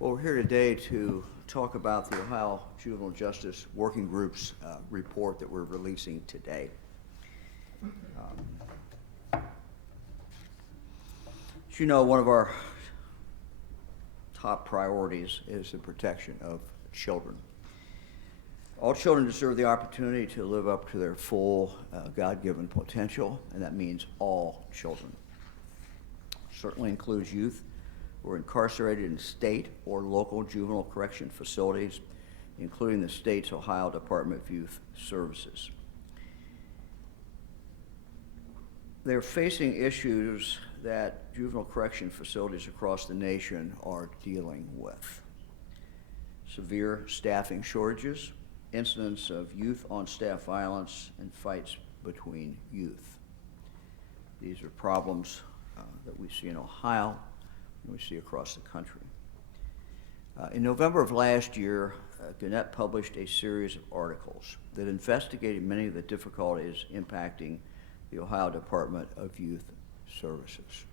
Well, we're here today to talk about the Ohio Juvenile Justice Working Group's report that we're releasing today. As you know, one of our top priorities is the protection of children. All children deserve the opportunity to live up to their full God-given potential, and that means all children. Certainly includes youth who are incarcerated in state or local juvenile correction facilities, including the state's Ohio Department of Youth Services. They're facing issues that juvenile correction facilities across the nation are dealing with. Severe staffing shortages, incidents of youth on-staff violence, and fights between youth. These are problems that we see in Ohio and we see across the country. In November of last year, Gannett published a series of articles that investigated many of the difficulties impacting the Ohio Department of Youth Services.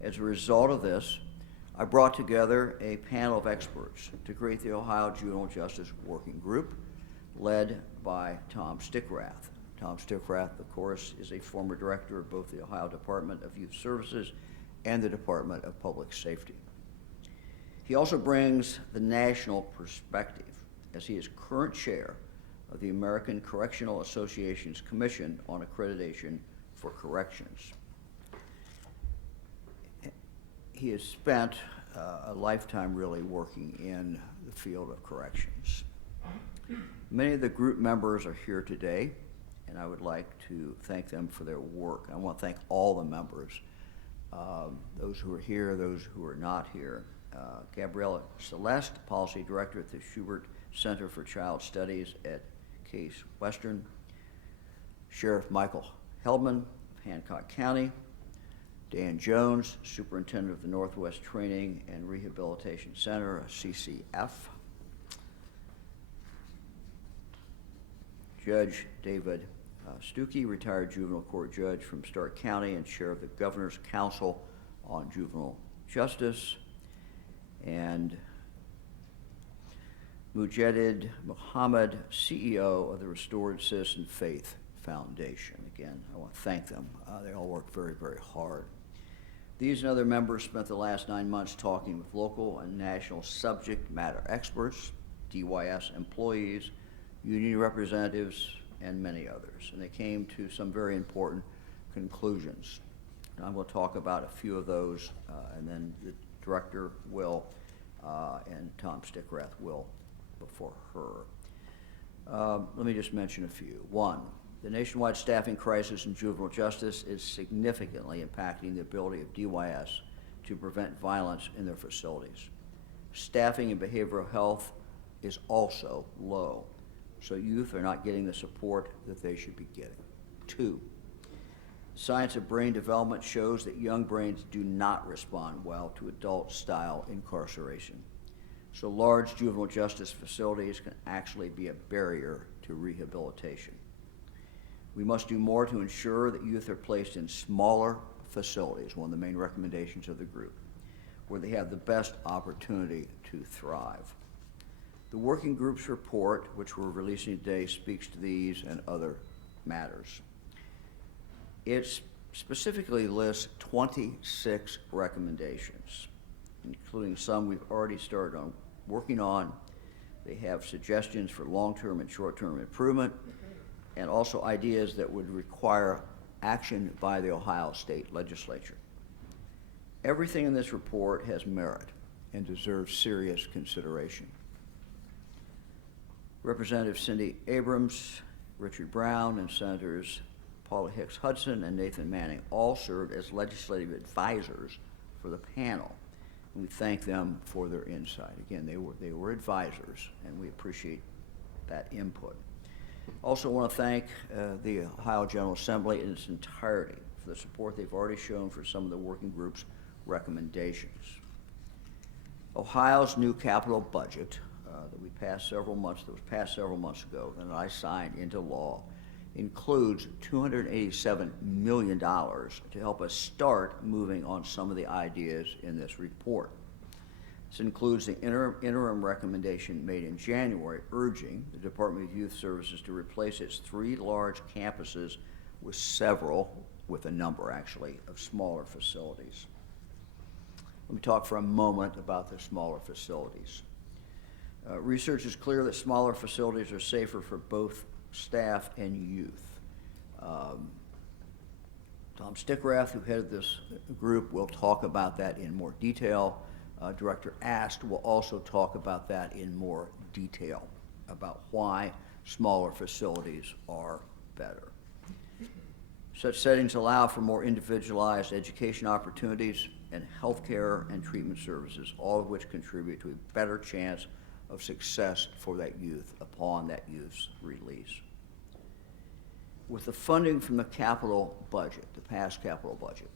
As a result of this, I brought together a panel of experts to create the Ohio Juvenile Justice Working Group, led by Tom Stickrath. Tom Stickrath, of course, is a former director of both the Ohio Department of Youth Services and the Department of Public Safety. He also brings the national perspective, as he is current chair of the American Correctional Association's Commission on Accreditation for Corrections. He has spent a lifetime really working in the field of corrections. Many of the group members are here today, and I would like to thank them for their work. I want to thank all the members, those who are here, those who are not here. Gabriella Celeste, Policy Director at the Schubert Center for Child Studies at Case Western. Sheriff Michael Heldman of Hancock County. Dan Jones, Superintendent of the Northwest Training and Rehabilitation Center, CCF. Judge David Stuckey, retired juvenile court judge from Stark County and chair of the Governor's Council on Juvenile Justice. And Mujahid Muhammad, CEO of the Restored Citizen Faith Foundation. Again, I want to thank them. They all work very, very hard. These and other members spent the last 9 months talking with local and national subject matter experts, DYS employees, union representatives, and many others. And they came to some very important conclusions. And I'm going to talk about a few of those, and then the director will, and Tom Stickrath will before her. Let me just mention a few. One, the nationwide staffing crisis in juvenile justice is significantly impacting the ability of DYS to prevent violence in their facilities. Staffing in behavioral health is also low, so youth are not getting the support that they should be getting. Two, science of brain development shows that young brains do not respond well to adult-style incarceration, so large juvenile justice facilities can actually be a barrier to rehabilitation. We must do more to ensure that youth are placed in smaller facilities, one of the main recommendations of the group, where they have the best opportunity to thrive. The working group's report, which we're releasing today, speaks to these and other matters. It specifically lists 26 recommendations, including some we've already started on working on. They have suggestions for long-term and short-term improvement, and also ideas that would require action by the Ohio State Legislature. Everything in this report has merit and deserves serious consideration. Representative Cindy Abrams, Richard Brown, and Senators Paula Hicks Hudson and Nathan Manning all served as legislative advisors for the panel. And we thank them for their insight. Again, they were advisors, and we appreciate that input. Also want to thank the Ohio General Assembly in its entirety for the support they've already shown for some of the working group's recommendations. Ohio's new capital budget that was passed several months ago, and I signed into law, includes $287 million to help us start moving on some of the ideas in this report. This includes the interim recommendation made in January urging the Department of Youth Services to replace its 3 large campuses with a number actually, of smaller facilities. Let me talk for a moment about the smaller facilities. Research is clear that smaller facilities are safer for both staff and youth. Tom Stickrath, who headed this group, will talk about that in more detail. Director Ast will also talk about that in more detail, about why smaller facilities are better. Such settings allow for more individualized education opportunities and healthcare and treatment services, all of which contribute to a better chance of success for that youth upon that youth's release. With the funding from the capital budget, the past capital budget,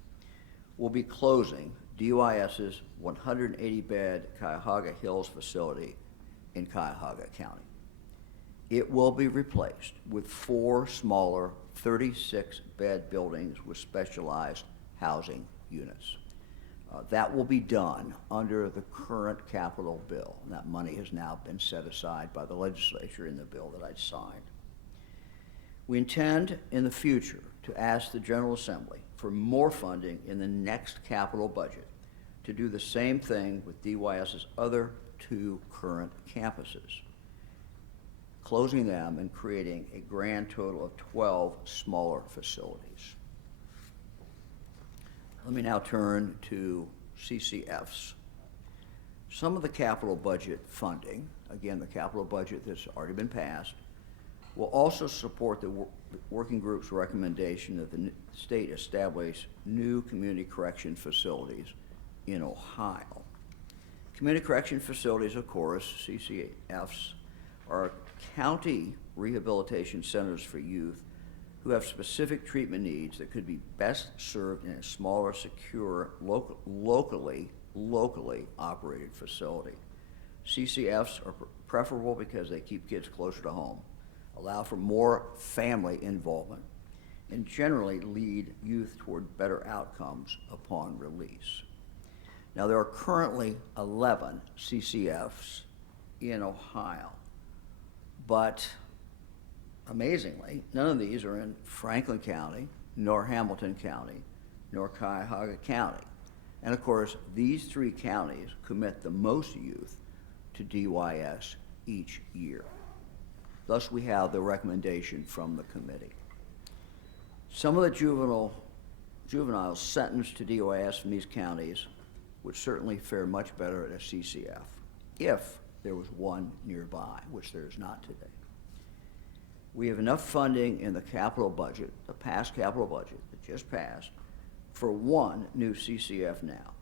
we'll be closing DYS's 180-bed Cuyahoga Hills facility in Cuyahoga County. It will be replaced with 4 smaller 36-bed buildings with specialized housing units. That will be done under the current capital bill, and that money has now been set aside by the legislature in the bill that I'd signed. We intend in the future to ask the General Assembly for more funding in the next capital budget to do the same thing with DYS's other 2 current campuses, closing them and creating a grand total of 12 smaller facilities. Let me now turn to CCFs. Some of the capital budget funding, again, the capital budget that's already been passed, will also support the working group's recommendation that the state establish new community correction facilities in Ohio. Community correction facilities, of course, CCFs, are county rehabilitation centers for youth who have specific treatment needs that could be best served in a smaller, secure, locally operated facility. CCFs are preferable because they keep kids closer to home, allow for more family involvement, and generally lead youth toward better outcomes upon release. Now, there are currently 11 CCFs in Ohio, but amazingly, none of these are in Franklin County, nor Hamilton County, nor Cuyahoga County. And of course, these 3 counties commit the most youth to DYS each year. Thus, we have the recommendation from the committee. Some of the juveniles sentenced to DYS from these counties would certainly fare much better at a CCF if there was one nearby, which there is not today. We have enough funding in the capital budget, the past capital budget that just passed, for 1 new CCF now.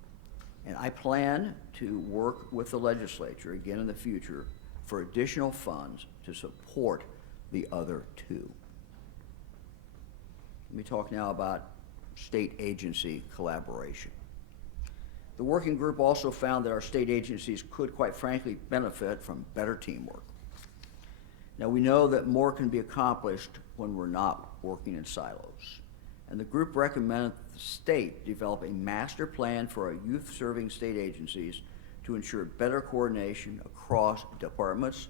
And I plan to work with the legislature again in the future for additional funds to support the other 2. Let me talk now about state agency collaboration. The working group also found that our state agencies could, quite frankly, benefit from better teamwork. Now, we know that more can be accomplished when we're not working in silos. And the group recommended the state develop a master plan for our youth-serving state agencies to ensure better coordination across departments,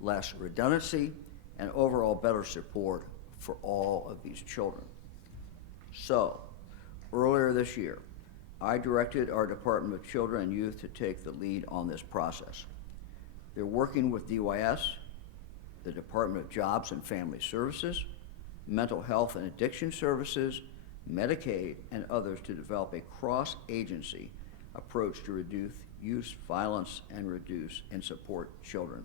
less redundancy, and overall better support for all of these children. So, earlier this year, I directed our Department of Children and Youth to take the lead on this process. They're working with DYS, the Department of Jobs and Family Services, Mental Health and Addiction Services, Medicaid, and others to develop a cross-agency approach to reduce youth violence and support children.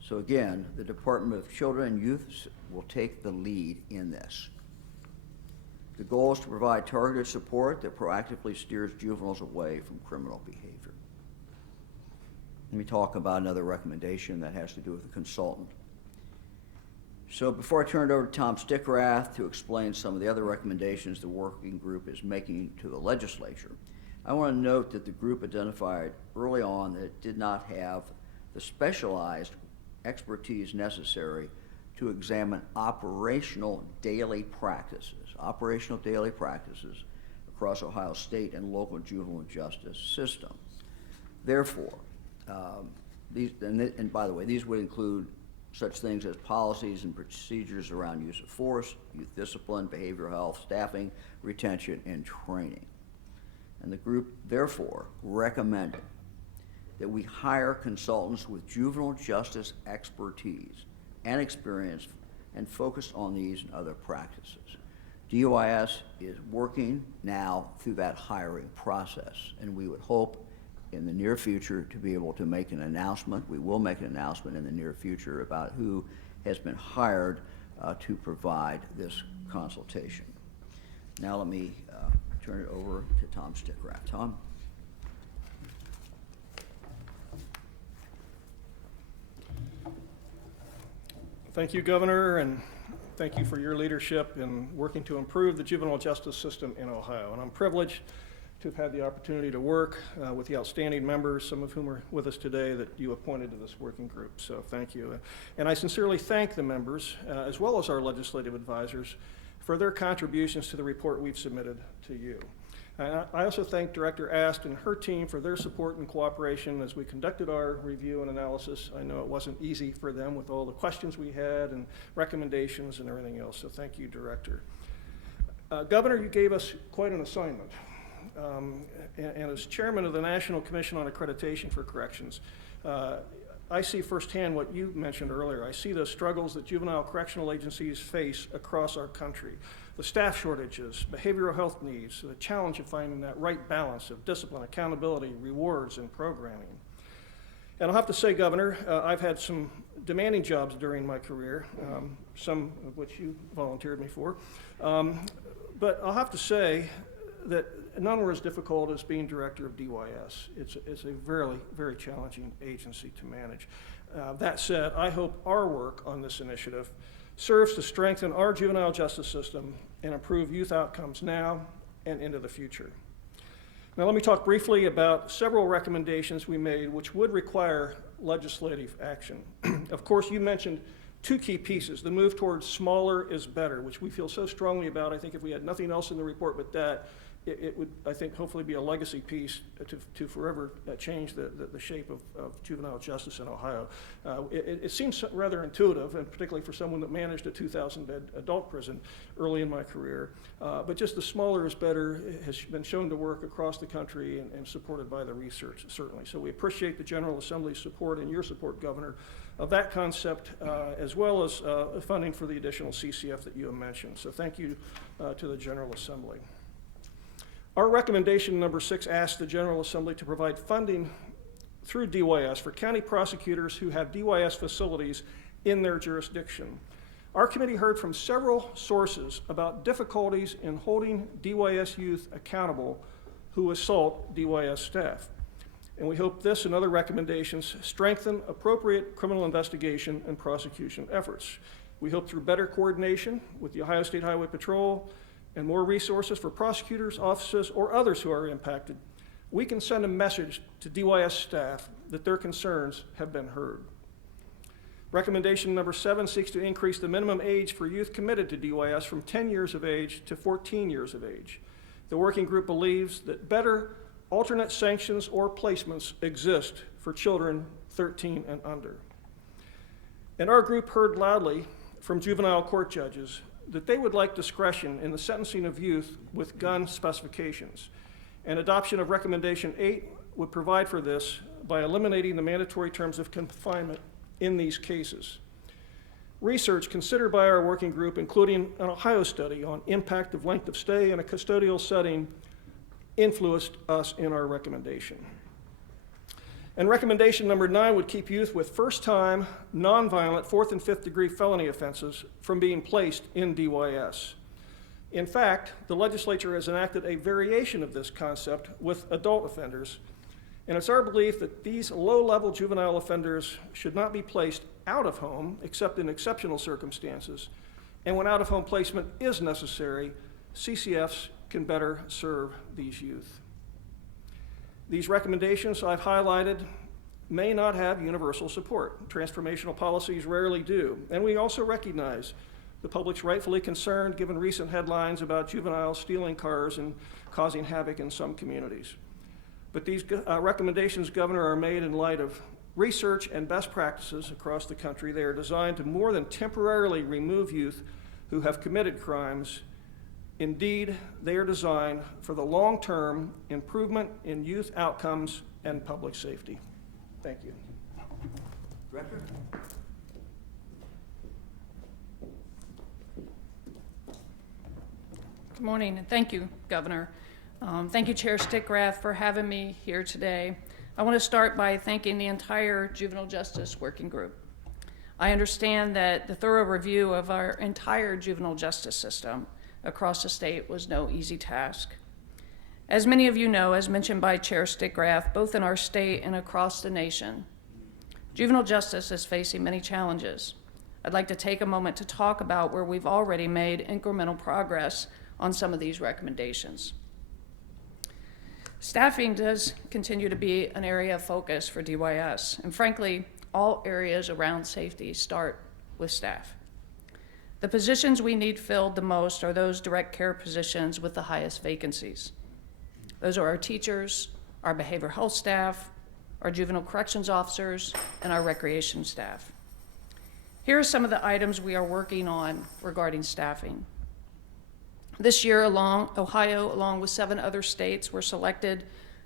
So again, the Department of Children and Youth will take the lead in this. The goal is to provide targeted support that proactively steers juveniles away from criminal behavior. Let me talk about another recommendation that has to do with the consultant. So before I turn it over to Tom Stickrath to explain some of the other recommendations the working group is making to the legislature, I want to note that the group identified early on that it did not have the specialized expertise necessary to examine operational daily practices across Ohio's state and local juvenile justice system. Therefore, and by the way, these would include such things as policies and procedures around use of force, youth discipline, behavioral health, staffing, retention, and training. And the group therefore recommended that we hire consultants with juvenile justice expertise and experience and focus on these and other practices. DOIS is working now through that hiring process, and we would hope in the near future to be able to make an announcement. We will make an announcement in the near future about who has been hired to provide this consultation. Now let me turn it over to Tom Stickrath. Tom? Thank you, Governor, and thank you for your leadership in working to improve the juvenile justice system in Ohio. And I'm privileged to have had the opportunity to work with the outstanding members, some of whom are with us today, that you appointed to this working group. So thank you. And I sincerely thank the members, as well as our legislative advisors, for their contributions to the report we've submitted to you. And I also thank Director Ast and her team for their support and cooperation as we conducted our review and analysis. I know it wasn't easy for them with all the questions we had and recommendations and everything else, so thank you, Director. Governor, you gave us quite an assignment. And as chairman of the National Commission on Accreditation for Corrections, I see firsthand what you mentioned earlier. I see the struggles that juvenile correctional agencies face across our country. The staff shortages, behavioral health needs, the challenge of finding that right balance of discipline, accountability, rewards, and programming. And I'll have to say, Governor, I've had some demanding jobs during my career, some of which you volunteered me for. But I'll have to say that none were as difficult as being director of DYS. It's a very, very challenging agency to manage. That said, I hope our work on this initiative serves to strengthen our juvenile justice system and improve youth outcomes now and into the future. Now let me talk briefly about several recommendations we made which would require legislative action. Of course, you mentioned two key pieces. The move towards smaller is better, which we feel so strongly about. I think if we had nothing else in the report but that, it would, I think, hopefully be a legacy piece to forever change the shape of juvenile justice in Ohio. It seems rather intuitive, and particularly for someone that managed a 2,000-bed adult prison early in my career. But just the smaller is better has been shown to work across the country and supported by the research, certainly. So we appreciate the General Assembly's support and your support, Governor, of that concept, as well as funding for the additional CCF that you have mentioned. So thank you to the General Assembly. Our recommendation number 6 asks the General Assembly to provide funding through DYS for county prosecutors who have DYS facilities in their jurisdiction. Our committee heard from several sources about difficulties in holding DYS youth accountable who assault DYS staff. And we hope this and other recommendations strengthen appropriate criminal investigation and prosecution efforts. We hope through better coordination with the Ohio State Highway Patrol and more resources for prosecutors, officers, or others who are impacted, we can send a message to DYS staff that their concerns have been heard. Recommendation number 7 seeks to increase the minimum age for youth committed to DYS from 10 years of age to 14 years of age. The working group believes that better alternate sanctions or placements exist for children 13 and under. And our group heard loudly from juvenile court judges that they would like discretion in the sentencing of youth with gun specifications. And adoption of recommendation 8 would provide for this by eliminating the mandatory terms of confinement in these cases. Research considered by our working group, including an Ohio study on impact of length of stay in a custodial setting, influenced us in our recommendation. And recommendation number 9 would keep youth with first-time, nonviolent, 4th and 5th degree felony offenses from being placed in DYS. In fact, the legislature has enacted a variation of this concept with adult offenders, and it's our belief that these low-level juvenile offenders should not be placed out of home except in exceptional circumstances, and when out-of-home placement is necessary, CCFs can better serve these youth. These recommendations I've highlighted may not have universal support. Transformational policies rarely do. And we also recognize the public's rightfully concerned given recent headlines about juveniles stealing cars and causing havoc in some communities. But these recommendations, Governor, are made in light of research and best practices across the country. They are designed to more than temporarily remove youth who have committed crimes. Indeed, they are designed for the long-term improvement in youth outcomes and public safety. Thank you. Director? Good morning, and thank you, Governor. Thank you, Chair Stickrath, for having me here today. I want to start by thanking the entire Juvenile Justice Working Group. I understand that the thorough review of our entire juvenile justice system across the state was no easy task. As many of you know, as mentioned by Chair Stickrath, both in our state and across the nation, juvenile justice is facing many challenges. I'd like to take a moment to talk about where we've already made incremental progress on some of these recommendations. Staffing does continue to be an area of focus for DYS, and frankly, all areas around safety start with staff. The positions we need filled the most are those direct care positions with the highest vacancies. Those are our teachers, our behavioral health staff, our juvenile corrections officers, and our recreation staff. Here are some of the items we are working on regarding staffing. This year, Ohio, along with 7 other states, were selected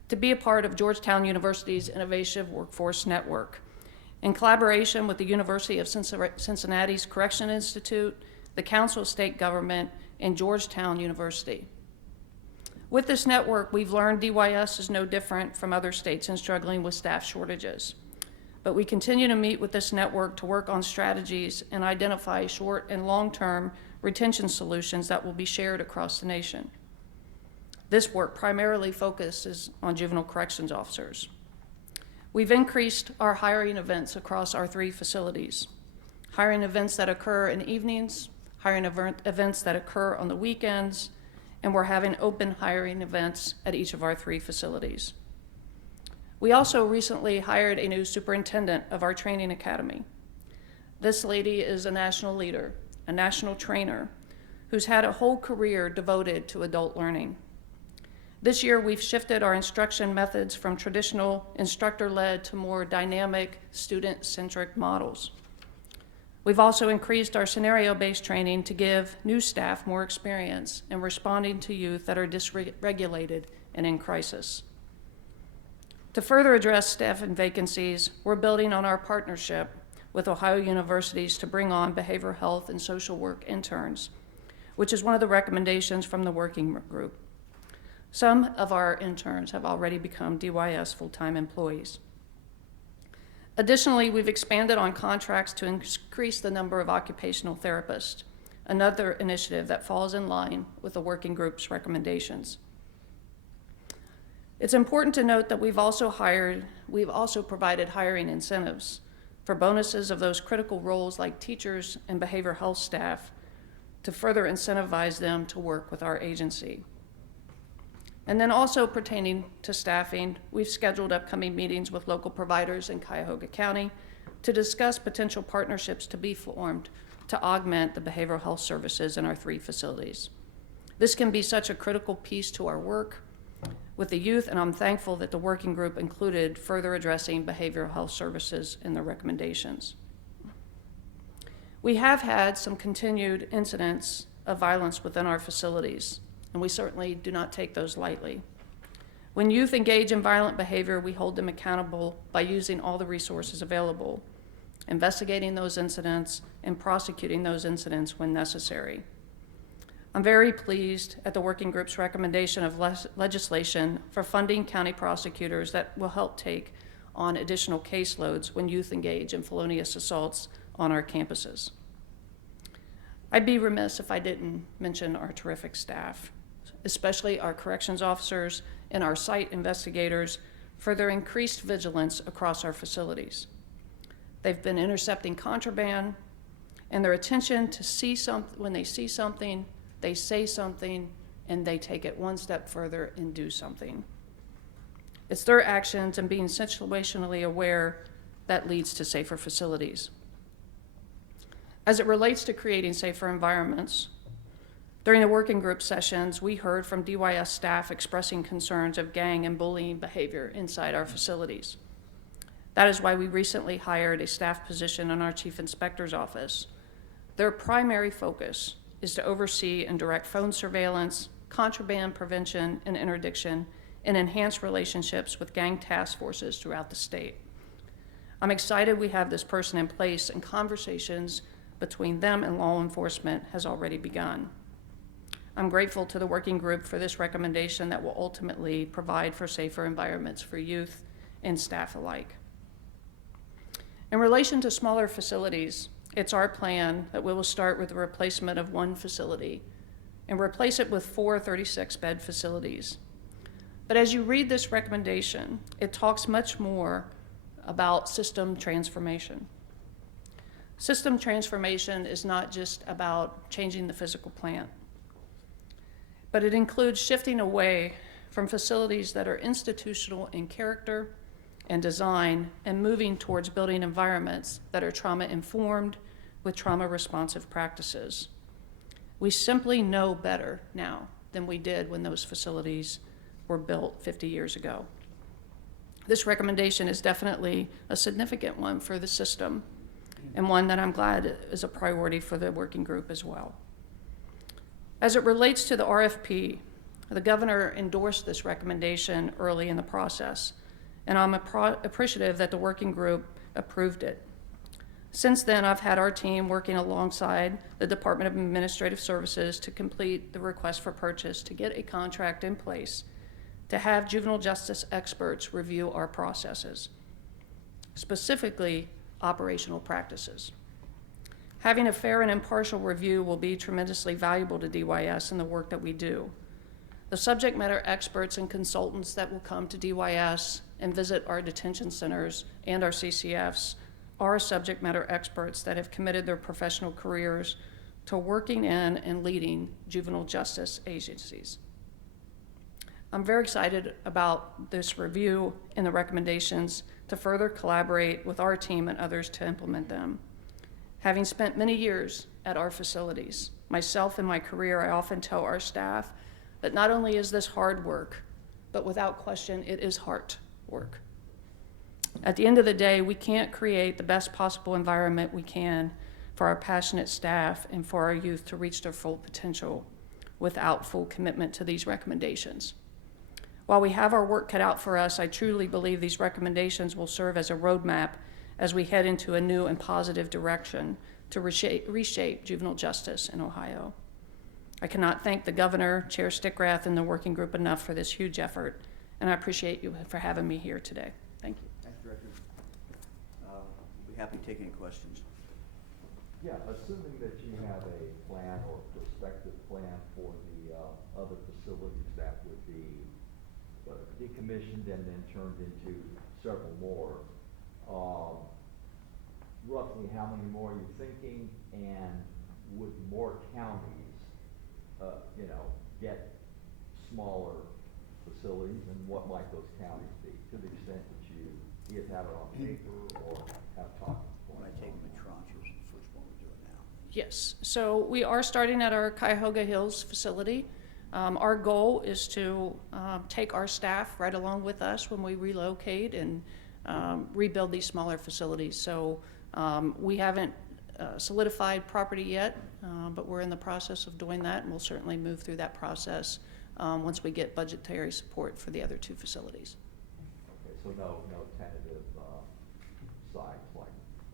to be a part of Georgetown University's Innovative Workforce Network. In collaboration with the University of Cincinnati's Correction Institute, the Council of State Government, and Georgetown University. With this network, we've learned DYS is no different from other states in struggling with staff shortages. But we continue to meet with this network to work on strategies and identify short and long-term retention solutions that will be shared across the nation. This work primarily focuses on juvenile corrections officers. We've increased our hiring events across our 3 facilities. Hiring events that occur in evenings, hiring events that occur on the weekends, and we're having open hiring events at each of our 3 facilities. We also recently hired a new superintendent of our training academy. This lady is a national leader, a national trainer, who's had a whole career devoted to adult learning. This year, we've shifted our instruction methods from traditional instructor-led to more dynamic, student-centric models. We've also increased our scenario-based training to give new staff more experience in responding to youth that are dysregulated and in crisis. To further address staffing vacancies, we're building on our partnership with Ohio universities to bring on behavioral health and social work interns, which is one of the recommendations from the working group. Some of our interns have already become DYS full-time employees. Additionally, we've expanded on contracts to increase the number of occupational therapists, another initiative that falls in line with the working group's recommendations. It's important to note that we've also provided hiring incentives for bonuses of those critical roles like teachers and behavioral health staff to further incentivize them to work with our agency. And then also pertaining to staffing, we've scheduled upcoming meetings with local providers in Cuyahoga County to discuss potential partnerships to be formed to augment the behavioral health services in our 3 facilities. This can be such a critical piece to our work with the youth, and I'm thankful that the working group included further addressing behavioral health services in their recommendations. We have had some continued incidents of violence within our facilities, and we certainly do not take those lightly. When youth engage in violent behavior, we hold them accountable by using all the resources available, investigating those incidents, and prosecuting those incidents when necessary. I'm very pleased at the working group's recommendation of legislation for funding county prosecutors that will help take on additional caseloads when youth engage in felonious assaults on our campuses. I'd be remiss if I didn't mention our terrific staff, especially our corrections officers and our site investigators, for their increased vigilance across our facilities. They've been intercepting contraband, and their attention to see something, when they see something, they say something, and they take it one step further and do something. It's their actions and being situationally aware that leads to safer facilities. As it relates to creating safer environments, During the working group sessions, we heard from DYS staff expressing concerns of gang and bullying behavior inside our facilities. That is why we recently hired a staff position in our chief inspector's office. Their primary focus is to oversee and direct phone surveillance, contraband prevention and interdiction, and enhance relationships with gang task forces throughout the state. I'm excited we have this person in place, and conversations between them and law enforcement has already begun. I'm grateful to the working group for this recommendation that will ultimately provide for safer environments for youth and staff alike. In relation to smaller facilities, it's our plan that we will start with the replacement of one facility and replace it with 4 36-bed facilities. But as you read this recommendation, it talks much more about system transformation. System transformation is not just about changing the physical plant, but it includes shifting away from facilities that are institutional in character and design and moving towards building environments that are trauma-informed with trauma-responsive practices. We simply know better now than we did when those facilities were built 50 years ago. This recommendation is definitely a significant one for the system, and one that I'm glad is a priority for the working group as well. As it relates to the RFP, the governor endorsed this recommendation early in the process, and I'm appreciative that the working group approved it. Since then, I've had our team working alongside the Department of Administrative Services to complete the request for purchase to get a contract in place to have juvenile justice experts review our processes, specifically operational practices. Having a fair and impartial review will be tremendously valuable to DYS in the work that we do. The subject matter experts and consultants that will come to DYS and visit our detention centers and our CCFs are subject matter experts that have committed their professional careers to working in and leading juvenile justice agencies. I'm very excited about this review and the recommendations to further collaborate with our team and others to implement them. Having spent many years at our facilities, myself in my career, I often tell our staff that not only is this hard work, but without question, it is heart work. At the end of the day, we can't create the best possible environment we can for our passionate staff and for our youth to reach their full potential without full commitment to these recommendations. While we have our work cut out for us, I truly believe these recommendations will serve as a roadmap as we head into a new and positive direction to reshape juvenile justice in Ohio. I cannot thank the governor, Chair Stickrath, and the working group enough for this huge effort, and I appreciate you for having me here today. Thank you. Thanks, Director. We'll be happy to take any questions. Yeah, assuming that you have a plan or prospective plan for the other facilities that would be decommissioned and then turned into several more, roughly how many more are you thinking, and would more counties, get smaller facilities, and what might those counties be, to the extent that you either have it on paper or have talking points? When I take them in tranches, which one we do it now? Yes, so we are starting at our Cuyahoga Hills facility. Our goal is to take our staff right along with us when we relocate and rebuild these smaller facilities. So we haven't solidified property yet, but we're in the process of doing that, and we'll certainly move through that process once we get budgetary support for the other 2 facilities. Okay, so no tentative sites, like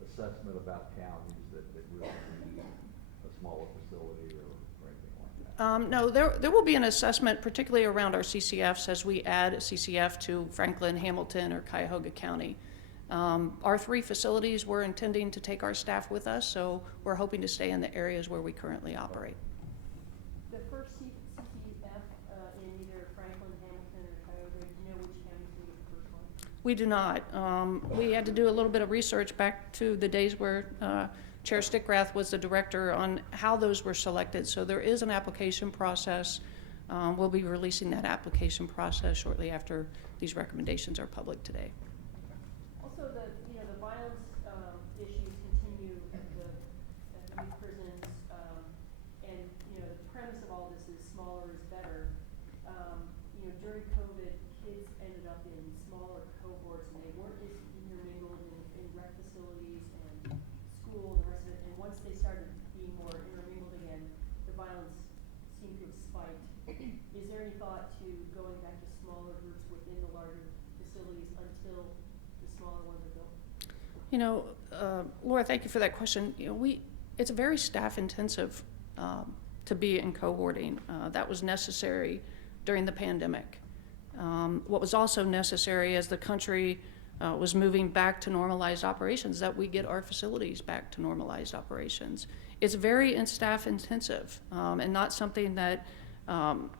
assessment about counties that really need a smaller facility or anything like that? No, there will be an assessment, particularly around our CCFs, as we add a CCF to Franklin, Hamilton, or Cuyahoga County. Our 3 facilities, we're intending to take our staff with us, so we're hoping to stay in the areas where we currently operate. The first CCF in either Franklin, Hamilton, or Cuyahoga, do you know which counties will be the first one? We do not. We had to do a little bit of research back to the days where Chair Stickrath was the director on how those were selected. So there is an application process. We'll be releasing that application process shortly after these recommendations are public today. Also, the violence issues continue at the youth prisons, and the premise of all kids ended up in smaller cohorts and they weren't as intermingled in rec facilities and school and the rest of it. And once they started being more intermingled again, the violence seemed to have spiked. Is there any thought to going back to smaller groups within the larger facilities until the smaller ones are built? You know, Laura, thank you for that question. You know, it's very staff intensive to be in cohorting. That was necessary during the pandemic. What was also necessary as the country was moving back to normalized operations, that we get our facilities back to normalized operations. It's very staff intensive and not something that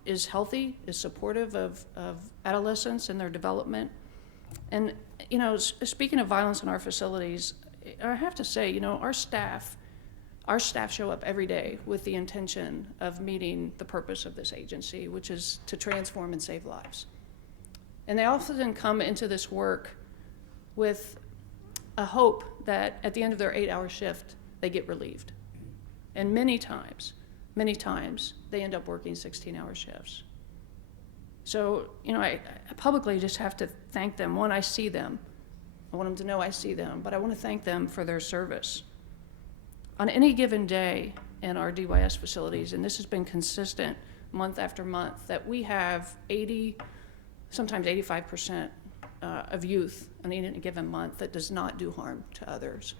is healthy, is supportive of adolescents and their development. And, you know, speaking of violence in our facilities, I have to say, you know, our staff show up every day with the intention of meeting the purpose of this agency, which is to transform and save lives. And they often come into this work with a hope that at the end of their 8-hour shift, they get relieved. And many times, they end up working 16-hour shifts. So, you know, I publicly just have to thank them. One, I see them. I want them to know I see them, but I want to thank them for their service. On any given day in our DYS facilities, and this has been consistent month after month, that we have 80, sometimes 85% of youth on any given month that does not do harm to others.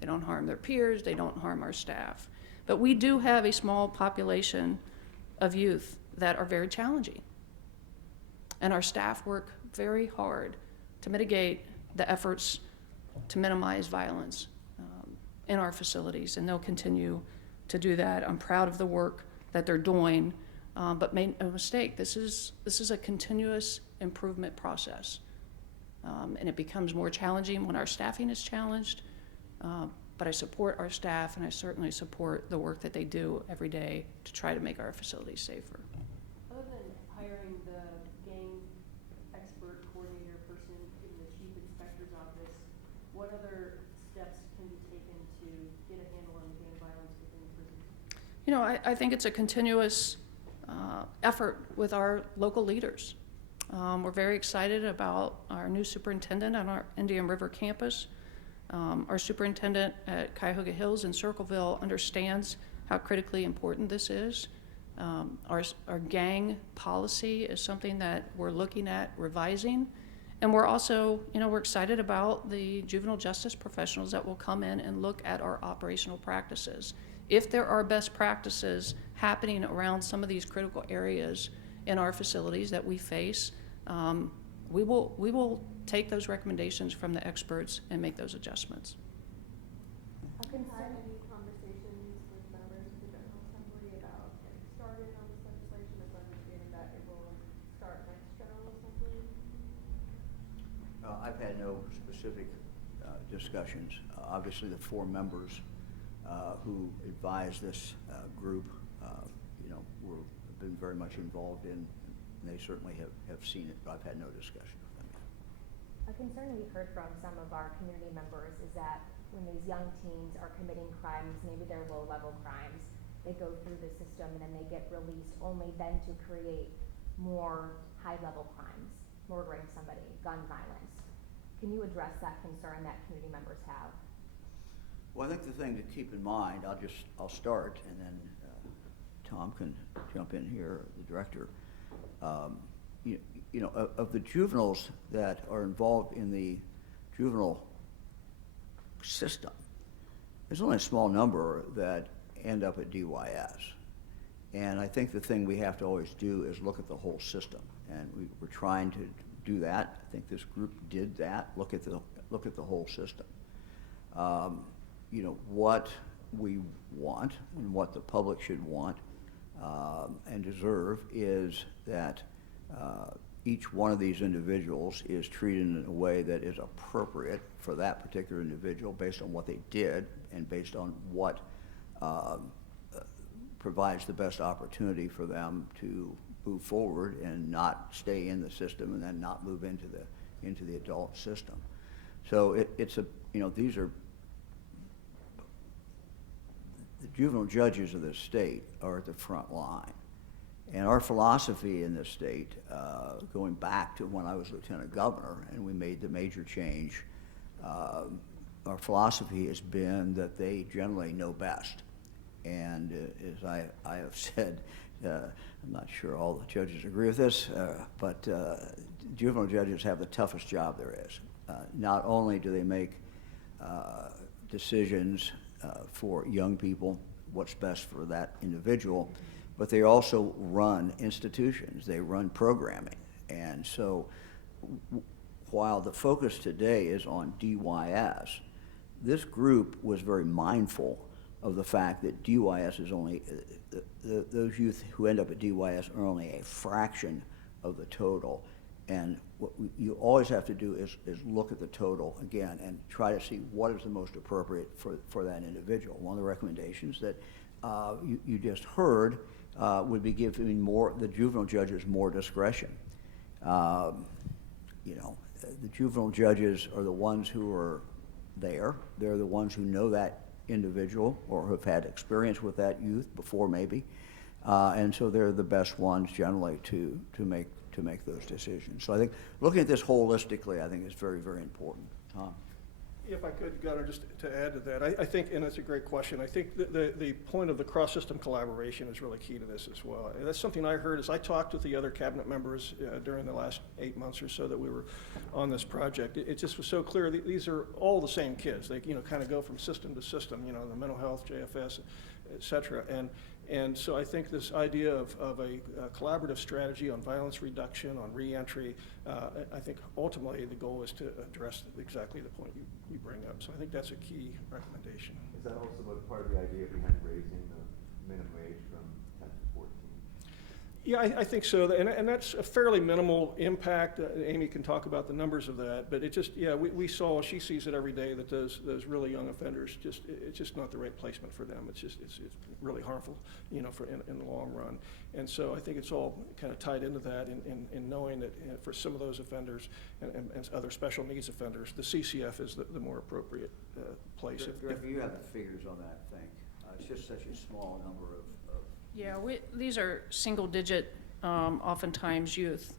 They don't harm their peers, they don't harm our staff. But we do have a small population of youth that are very challenging. And our staff work very hard to mitigate the efforts to minimize violence in our facilities, and they'll continue to do that. I'm proud of the work that they're doing, but make no mistake, this is a continuous improvement process. And it becomes more challenging when our staffing is challenged, but I support our staff, and I certainly support the work that they do every day to try to make our facilities safer. Other than hiring the gang expert coordinator person in the chief inspector's office, what other steps can be taken to get a handle on gang violence within the prisons? You know, I think it's a continuous effort with our local leaders. We're very excited about our new superintendent on our Indian River campus. Our superintendent at Cuyahoga Hills and Circleville understands how critically important this is. Our gang policy is something that we're looking at revising. And we're also, you know, we're excited about the juvenile justice professionals that will come in and look at our operational practices. If there are best practices happening around some of these critical areas in our facilities that we face, we will take those recommendations from the experts and make those adjustments. Have you had any conversations with members of the General Assembly about getting started on this legislation? It's understanding that it will start next General Assembly. I've had no specific discussions. Obviously, the 4 members who advised this group, you know, have been very much involved in, and they certainly have seen it, but I've had no discussion with them yet. A concern we've heard from some of our community members is that when these young teens are committing crimes, maybe they're low-level crimes, they go through the system and then they get released only then to create more high-level crimes, murdering somebody, gun violence. Can you address that concern that community members have? Well, I think the thing to keep in mind, I'll start, and then Tom can jump in here, the director. You know, of the juveniles that are involved in the juvenile system, there's only a small number that end up at DYS. And I think the thing we have to always do is look at the whole system, and we're trying to do that. I think this group did that. Look at the whole system. You know, what we want and what the public should want and deserve is that each one of these individuals is treated in a way that is appropriate for that particular individual based on what they did and based on what provides the best opportunity for them to move forward and not stay in the system and then not move into the adult system. So it's a, you know, these are, the juvenile judges of the state are at the front line. And our philosophy in this state, going back to when I was lieutenant governor and we made the major change, our philosophy has been that they generally know best. And as I have said, I'm not sure all the judges agree with this, but juvenile judges have the toughest job there is. Not only do they make decisions for young people, what's best for that individual, but they also run institutions, they run programming. And so while the focus today is on DYS, this group was very mindful of the fact that DYS is only, those youth who end up at DYS are only a fraction of the total. And what you always have to do is look at the total again and try to see what is the most appropriate for that individual. One of the recommendations that you just heard would be giving the juvenile judges more discretion. The juvenile judges are the ones who are there. They're the ones who know that individual or have had experience with that youth before maybe. And so they're the best ones generally to make those decisions. So I think looking at this holistically, I think is very, very important. Tom? If I could, Governor, just to add to that, I think, and it's a great question, I think the point of the cross-system collaboration is really key to this as well. And that's something I heard as I talked with the other cabinet members during the last 8 months or so that we were on this project. It just was so clear that these are all the same kids. They kind of go from system to system, the mental health, JFS, et cetera. And so I think this idea of a collaborative strategy on violence reduction, on reentry, I think ultimately the goal is to address exactly the point you bring up. So I think that's a key recommendation. Is that also what part of the idea behind raising the minimum age from 10 to 14? Yeah, I think so, and that's a fairly minimal impact. Amy can talk about the numbers of that, but it just, we saw, she sees it every day that those really young offenders, it's just not the right placement for them. It's really harmful, for in the long run. And so I think it's all kind of tied into that in knowing that for some of those offenders and other special needs offenders, the CCF is the more appropriate place. Director, you have the figures on that, I think. It's just such a small number of Yeah, these are single-digit, oftentimes youth.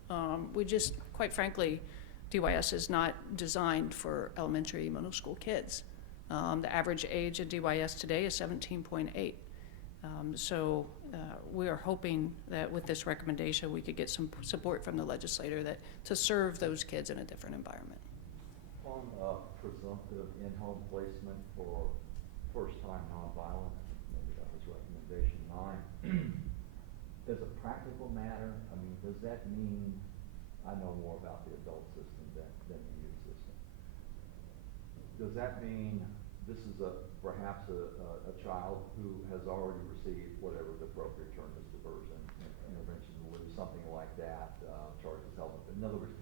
We just, quite frankly, DYS is not designed for elementary middle school kids. The average age of DYS today is 17.8. So we are hoping that with this recommendation, we could get some support from the legislator to serve those kids in a different environment. On presumptive in-home placement for first-time nonviolent, maybe that was recommendation 9. As a practical matter, does that mean, I know more about the adult system than the youth system. Does that mean this is perhaps a child who has already received whatever the appropriate term is, diversion, intervention, something like that, charges held? In other words,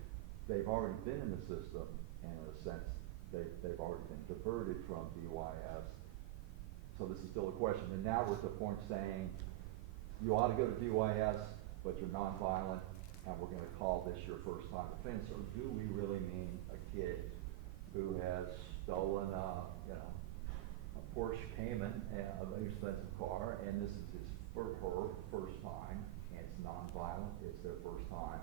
they've already been in the system, and in a sense, they've already been diverted from DYS. So this is still a question, and now we're at the point saying, you ought to go to DYS, but you're nonviolent, and we're going to call this your first time offense. Or do we really mean a kid who has stolen a Porsche Cayman, an expensive car, and this is her first time, and it's nonviolent, it's their first time?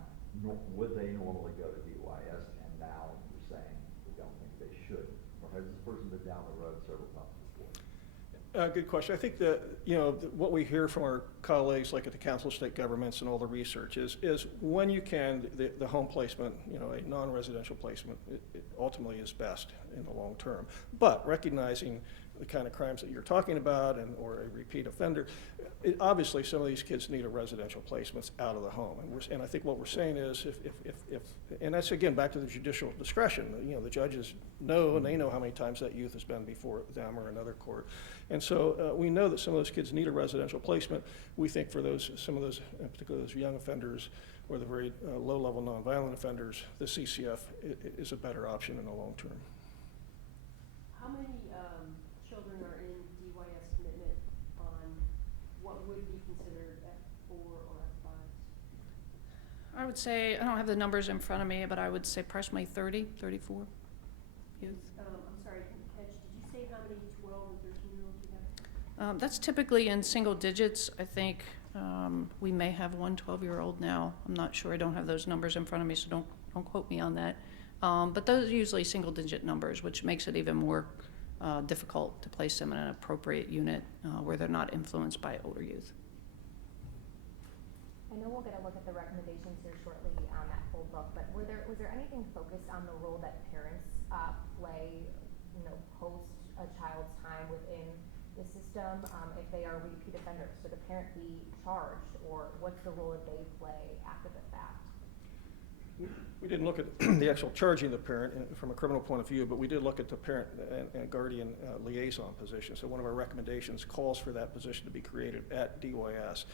Would they normally go to DYS, and now you're saying we don't think they should? Or has this person been down the road several times before? Good question. I think that, what we hear from our colleagues, like at the Council of State Governments and all the research is when you can, the home placement, a non-residential placement, it ultimately is best in the long term. But recognizing the kind of crimes that you're talking about or a repeat offender, obviously some of these kids need a residential placements out of the home. And I think what we're saying is if and that's again back to the judicial discretion. The judges know, and they know how many times that youth has been before them or another court. And so we know that some of those kids need a residential placement. We think for some of those, in particular those young offenders or the very low-level nonviolent offenders, the CCF is a better option in the long term. How many children are in DYS commitment on what would be considered F4 or F5? I would say, I don't have the numbers in front of me, but I would say approximately 30, 34 youth. I'm sorry, I didn't catch. Did you say how many 12 and 13-year-olds you have? That's typically in single digits. I think We may have one 12-year-old now. I'm not sure. I don't have those numbers in front of me, so don't quote me on that. But those are usually single-digit numbers, which makes it even more difficult to place them in an appropriate unit where they're not influenced by older youth. I know we'll get a look at the recommendations here shortly on that full book, but was there anything focused on the role that parents play, post a child's time within the system, if they are repeat offenders? Should a parent be charged, or what's the role that they play after the fact? We didn't look at the actual charging the parent from a criminal point of view, but we did look at the parent and guardian liaison position. So one of our recommendations calls for that position to be created at DYS.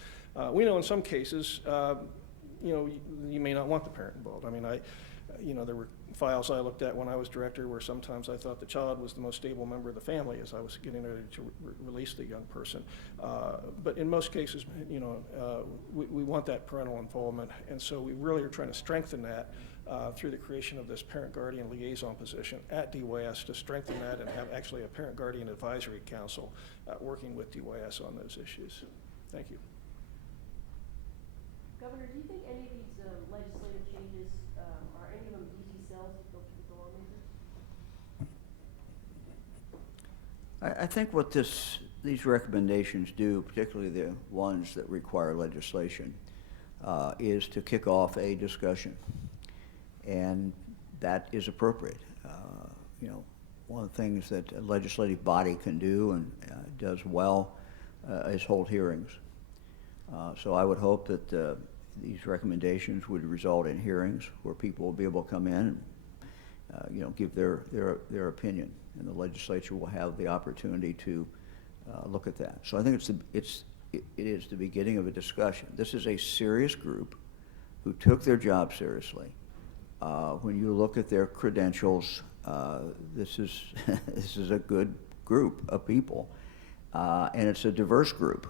We know in some cases, you may not want the parent involved. I mean, there were files I looked at when I was director where sometimes I thought the child was the most stable member of the family as I was getting ready to release the young person. But in most cases, we want that parental involvement, and so we really are trying to strengthen that through the creation of this parent-guardian liaison position at DYS to strengthen that and have actually a parent-guardian advisory council working with DYS on those issues. Thank you. Governor, do you think any of these legislative changes, are any of them DT cells with the lawmakers? I think what these recommendations do, particularly the ones that require legislation, is to kick off a discussion. And that is appropriate. One of the things that a legislative body can do and does well is hold hearings. So I would hope that these recommendations would result in hearings where people will be able to come in and give their opinion, and the legislature will have the opportunity to look at that. So I think it is the beginning of a discussion. This is a serious group who took their job seriously. When you look at their credentials, this is a good group of people, and it's a diverse group.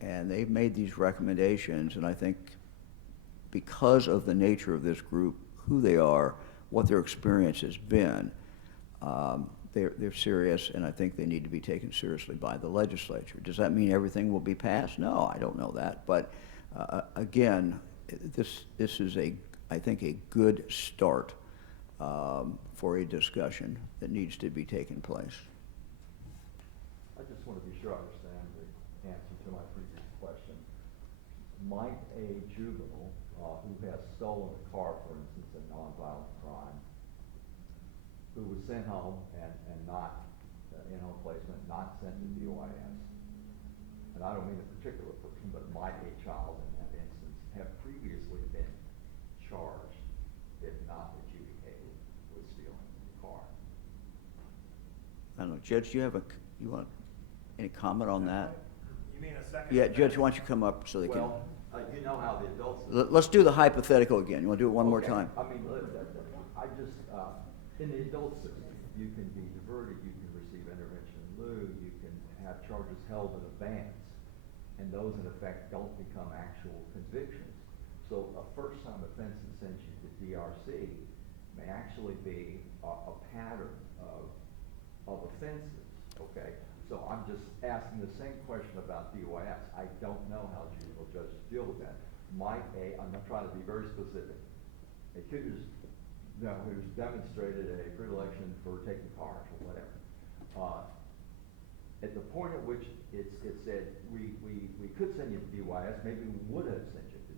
And they've made these recommendations, and I think because of the nature of this group, who they are, what their experience has been, they're serious, and I think they need to be taken seriously by the legislature. Does that mean everything will be passed? No, I don't know that. But again, this is I think a good start for a discussion that needs to be taking place. I just want to be sure I understand the answer to my previous question. Might a juvenile who has stolen a car, for instance, a nonviolent crime, who was sent home and not in-home placement, not sent to DYS, and I don't mean a particular person, but might a child in that instance have previously been charged, if not adjudicated, with stealing the car? I don't know, Judge, you want any comment on that? You mean a second? Yeah, Judge, why don't you come up so they can. Well, you know how the adults. Let's do the hypothetical again. You want to do it one more Okay. time? I mean, I just, in the adult system, you can be diverted, you can receive intervention in lieu, you can have charges held in advance, and those in effect don't become actual convictions. So a first-time offense that sends you to DRC may actually be a pattern of offenses, okay? So I'm just asking the same question about DYS. I don't know how juvenile judges deal with that. I'm not trying to be very specific. A kid who's demonstrated a predilection for taking cars or whatever, at the point at which it said we could send you to DYS, maybe we would have sent you to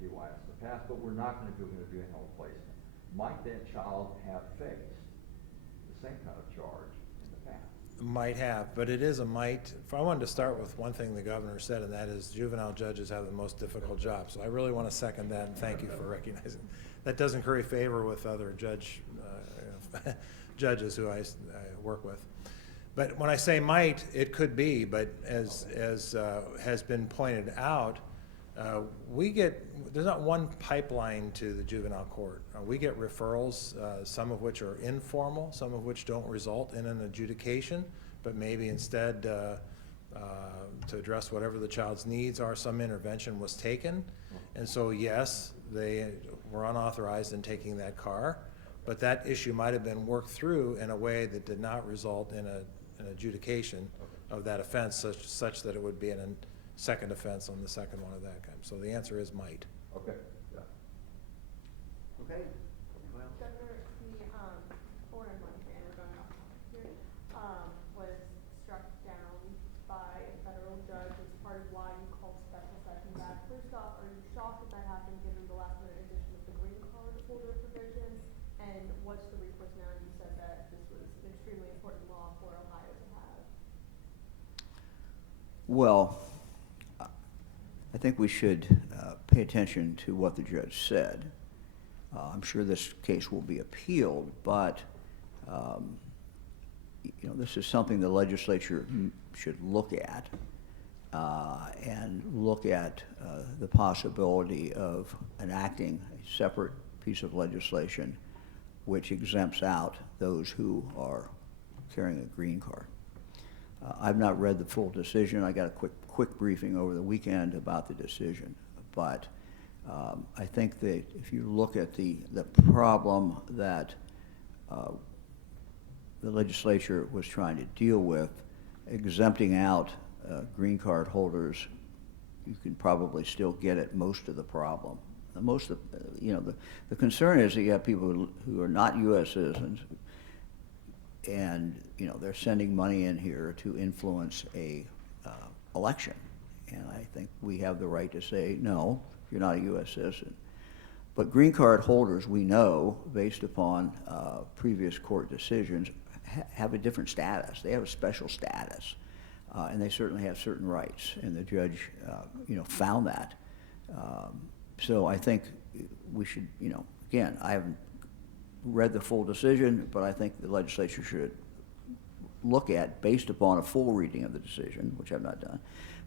DYS in the past, but we're not going to do in-home placement. Might that child have faced the same kind of charge in the past? Might have, but it is a might. I wanted to start with one thing the governor said, and that is juvenile judges have the most difficult job. So I really want to second that, and thank you for recognizing. That doesn't curry favor with other judges who I work with. But when I say might, it could be, but as has been pointed out, there's not one pipeline to the juvenile court. We get referrals, some of which are informal, some of which don't result in an adjudication, but maybe instead to address whatever the child's needs are, some intervention was taken. And so yes, they were unauthorized in taking that car, but that issue might have been worked through in a way that did not result in an adjudication of that offense such that it would be an second offense on the second one of that kind. So the answer is might. Okay, yeah. Okay. Governor, born and money fan, we're going off here, was struck down by a federal judge as part of why you called special session back. First off, are you shocked that that happened given the last minute addition of the green card holder provisions? And what's the recourse now? You said that this was an extremely important law for Ohio to have. Well, I think we should pay attention to what the judge said. I'm sure this case will be appealed, but this is something the legislature should look at and look at the possibility of enacting a separate piece of legislation which exempts out those who are carrying a green card. I've not read the full decision. I got a quick briefing over the weekend about the decision, but I think that if you look at the problem that the legislature was trying to deal with, exempting out green card holders, you can probably still get at most of the problem. The concern is that you have people who are not U.S. citizens, and they're sending money in here to influence a election, and I think we have the right to say no. You're not a U.S. citizen. But green card holders, we know, based upon previous court decisions, have a different status. They have a special status, and they certainly have certain rights. And the judge, found that. So I think we should, again, I haven't read the full decision, but I think the legislature should look at, based upon a full reading of the decision, which I've not done,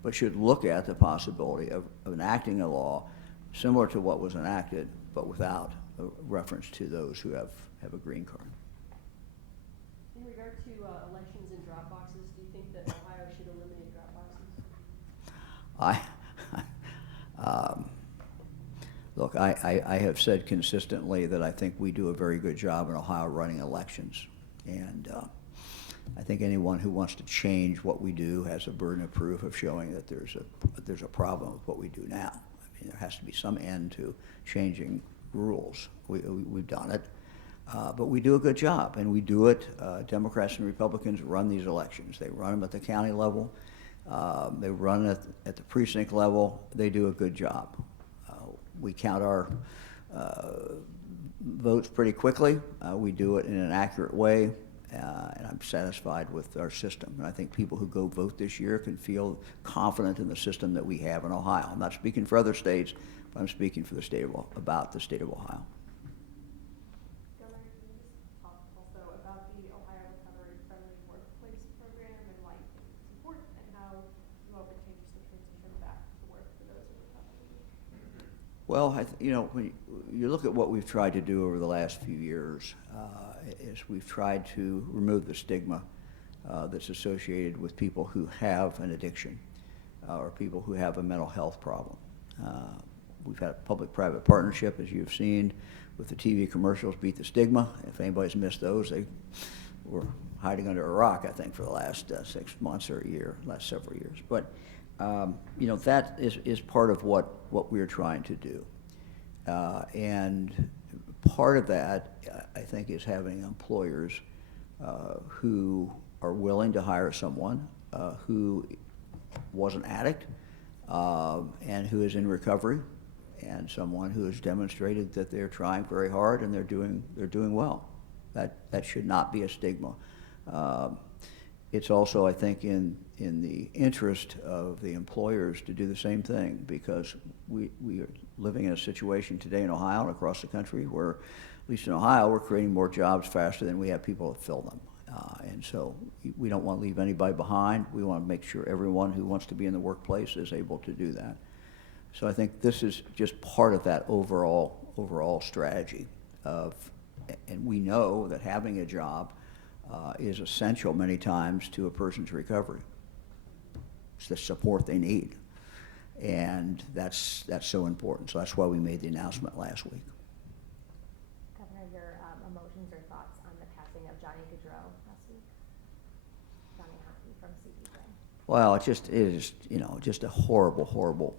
but should look at the possibility of enacting a law similar to what was enacted, but without a reference to those who have a green card. In regard to elections and drop boxes, do you think that Ohio should eliminate drop boxes? Look, I have said consistently that I think we do a very good job in Ohio running elections. And I think anyone who wants to change what we do has a burden of proof of showing that there's a problem with what we do now. I mean, there has to be some end to changing rules. We've done it. But we do a good job, and we do it. Democrats and Republicans run these elections. They run them at the county level. They run it at the precinct level. They do a good job. We count our votes pretty quickly. We do it in an accurate way, and I'm satisfied with our system. And I think people who go vote this year can feel confident in the system that we have in Ohio. I'm not speaking for other states, but I'm speaking for about the state of Ohio. Governor, can you just talk also about the Ohio Recovery Friendly Workplace Program and why you think it's important and how you hope it changes the transition back to work for those in recovery? Well, when you look at what we've tried to do over the last few years, is we've tried to remove the stigma that's associated with people who have an addiction or people who have a mental health problem. We've had a public-private partnership, as you've seen, with the TV commercials, Beat the Stigma. If anybody's missed those, they were hiding under a rock, I think, for the last 6 months or a year, last several years. But that is part of what we're trying to do. And part of that, I think, is having employers who are willing to hire someone who was an addict and who is in recovery, and someone who has demonstrated that they're trying very hard and they're doing well. That should not be a stigma. It's also, I think, in the interest of the employers to do the same thing, because we are living in a situation today in Ohio and across the country where, at least in Ohio, we're creating more jobs faster than we have people to fill them. And so we don't want to leave anybody behind. We want to make sure everyone who wants to be in the workplace is able to do that. So I think this is just part of that overall strategy and we know that having a job is essential many times to a person's recovery. It's the support they need. And that's so important. So that's why we made the announcement last week. Governor, your emotions or thoughts on the passing of Johnny Gaudreau last week? Johnny Hockey from CDJ. Well, it is, just a horrible, horrible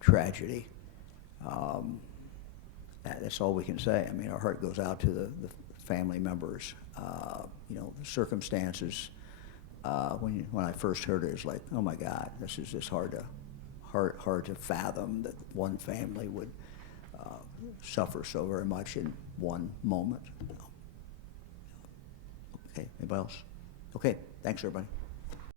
tragedy. That's all we can say. I mean, our heart goes out to the family members. The circumstances, when I first heard it, it was like, oh my God, this is just hard to fathom that one family would suffer so very much in one moment. Okay, anybody else? Okay, thanks everybody.